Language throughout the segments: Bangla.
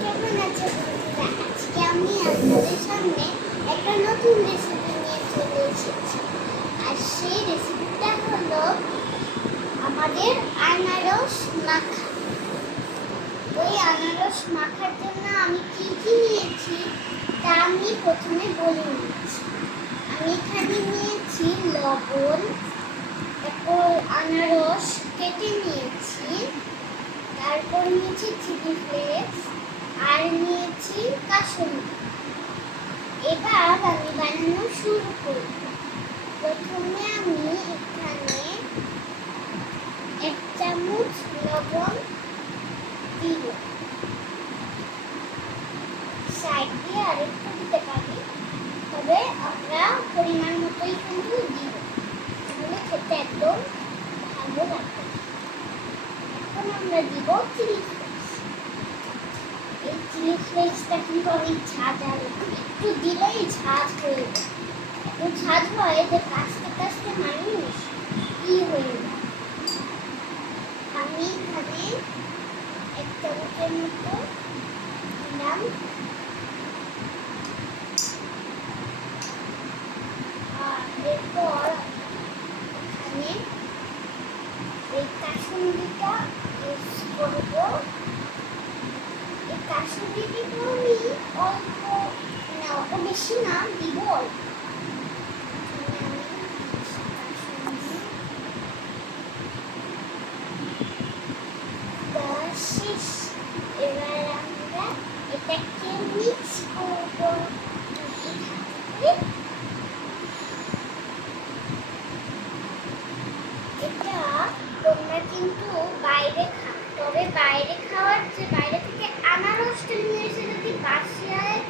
কেমন আছে বন্ধুরা? আজকে আমি আপনাদের সামনে একটা নতুন রেসিপি নিয়ে চলে এসেছি। আর সেই রেসিপিটা হলো আমাদের আনারস মাখা। ওই আনারস মাখার জন্য আমি কি কি নিয়েছি তা আমি প্রথমে বলে নিচ্ছি। আমি এখানে নিয়েছি লবণ, তারপর আনারস কেটে নিয়েছি, তারপর নিয়েছি চিলি ফ্লেক্স, আর নিয়েছি কাসুন্দি। এবার আমি বানানো শুরু করব। প্রথমে আমি এখানে 1 চামচ লবণ দিব, সাইড দিয়ে আরেকটু দিতে পারি, তবে আমরা পরিমাণ মতোই কিন্তু দিব, তাহলে খেতে একদম ভালো লাগবে। এখন আমরা দিব চিলি ফ্লেক্স। এই চিলি ফ্লেক্সটা কিন্তু অনেক ঝাঁঝ, আর একটু দিলেই ঝাঁঝ হয়ে যায়। এত ঝাঁঝ হয় যে কাশতে কাশতে মানুষ কি হয়ে যায়। আমি এখানে 1 চামচের মতো দিলাম, আর এরপর এখানে এই কাসুন্দিটা ইউজ করব। এই কাসুন্দিটা আমি অল্প, মানে অত বেশি না, দিব অল্প। শেষ। এবার আমরা এটাকে মিক্স করব। এটা তোমরা কিন্তু বাইরে খাও, তবে বাইরে খাওয়ার যে বাইরে থেকে আনারসটা নিয়ে এসে যদি বাসায়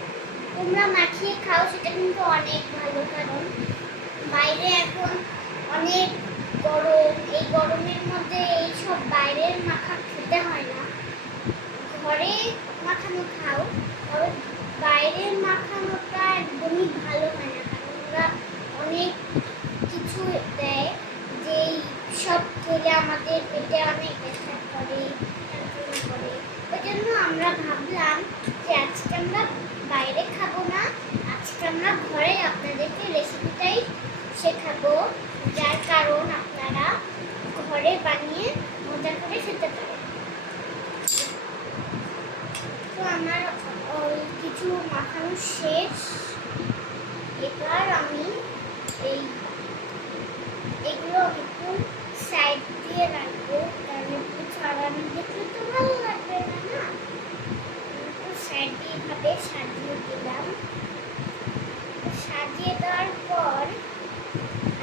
তোমরা মাখিয়ে খাও সেটা কিন্তু অনেক ভালো। কারণ বাইরে এখন অনেক গরম, এই গরমের মধ্যে এইসব বাইরের মাখা খেতে হয় না। ঘরে মাখানো খাও, তবে বাইরের মাখানোটা একদমই ভালো হয় না। কারণ ওরা অনেক কিছু দেয়, যেই সব খেলে আমাদের পেটে অনেক ব্যথা করে, যন্ত্রণা করে। ওই জন্য আমরা ভাবলাম যে আজকে আমরা বাইরে খাবো না, আজকে আমরা ঘরে আপনাদেরকে রেসিপিটাই শেখাবো, যার কারণ আপনারা ঘরে বানিয়ে মজা করে খেতে পারেন। তো আমার কিছু মাখানো শেষ। এবার আমি এগুলো একটু সাইড দিয়ে রাখবো, তাহলে একটু ছড়ানো দেখলে তো ভালো লাগবে না, না? একটু সাইড দিয়ে এভাবে সাজিয়ে দিলাম। সাজিয়ে দেওয়ার পর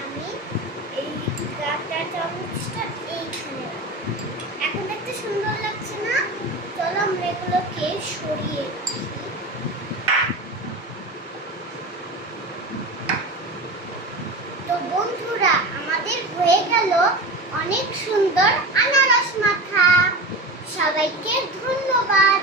আমি এই কাঁটা চামচটা এইখানে রাখবো। এখন দেখতে সুন্দর লাগছে না? চলো আমরা এগুলোকে সরিয়ে রাখি। তো বন্ধুরা, আমাদের হয়ে গেল অনেক সুন্দর আনারস মাখা। সবাইকে ধন্যবাদ।